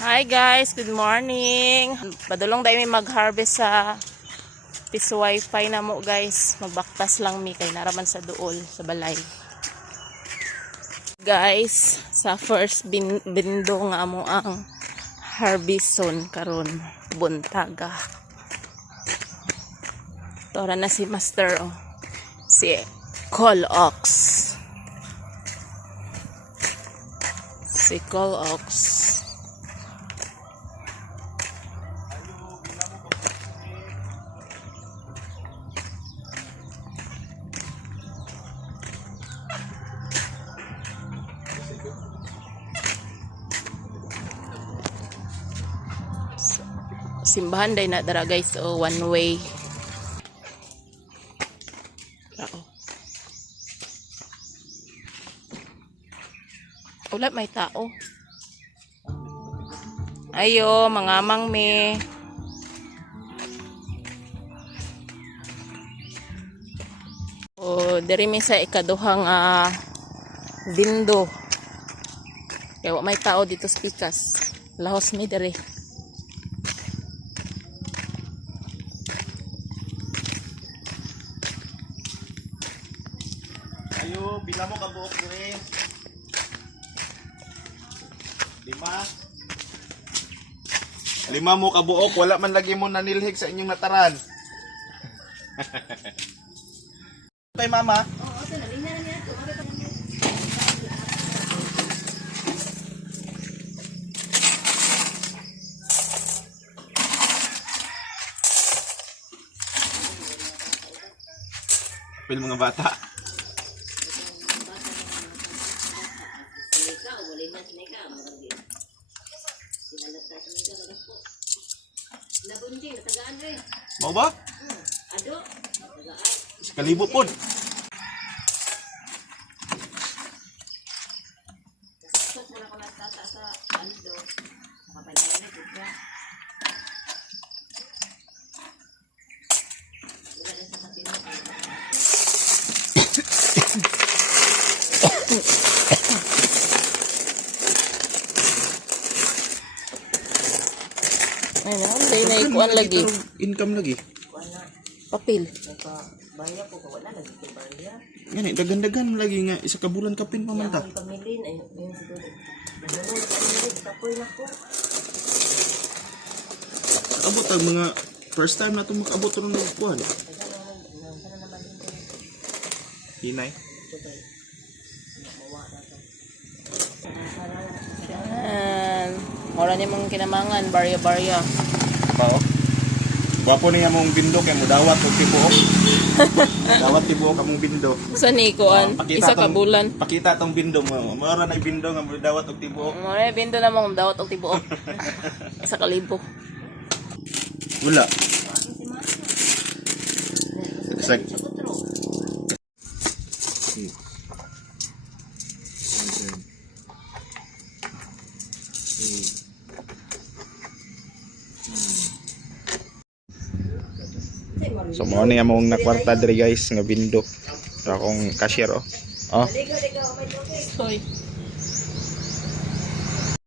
Hi guys, good morning. Padulong dahil may mag-harvest sa piso wifi na mo guys. Magbaktas lang mi kay naraman sa duol sa balay. Guys, sa first bindo nga mo ang harveston karon buntaga. Tora na si Master oh. Si Call Ox. Si Call Ox. Simbahan day na dara guys, so one way. Ulat may tao. Ayo, mga mangme. O diri mi sa ikaduhang bindo. Kaya wa may tao dito sa pikas. Lahos mi diri. Ayo, bila mo kabuok dire. 5 mo kabuok, wala man lagi mo nanilhig sa inyong nataran. Kay mama. Oo, so nalingnan na niya ito. Pil mga bata. Nabunjing, natagaan rin. Mau ba? Ado, natagaan. Sekalibo pun. Sok mo na ko natata sa ando. Nakapaligyan na juga. Wala na sa sapino. Ayun, day na ikuan lagi. Income lagi. Papel. Baya po, wala lagi ko baya. Yan, dagan-dagan lagi nga isa ka bulan kapin pa man ta. Ang pamilin, ayun siguro. Nagulog ka nila, tapoy na ko. Abot ang mga first time na itong makaabot ng nagpuan. Sana naman din ko. Hinay. Yan. Ora ni mong kinamangan, barya-barya. Pao. Gwapo niya mong bindo kay mo dawat og tibuok. Dawat tibuok among bindo. Sa ni kuan, isa ka bulan. Pakita tong bindo mo. Mora na bindo nga mo dawat og tibuok. Mo na bindo na mong dawat og tibuok. Isa ka libo. Wala. Sag. So mo ni among nakwarta diri guys nga bindo. Ra akong cashier oh. Oh. Soy.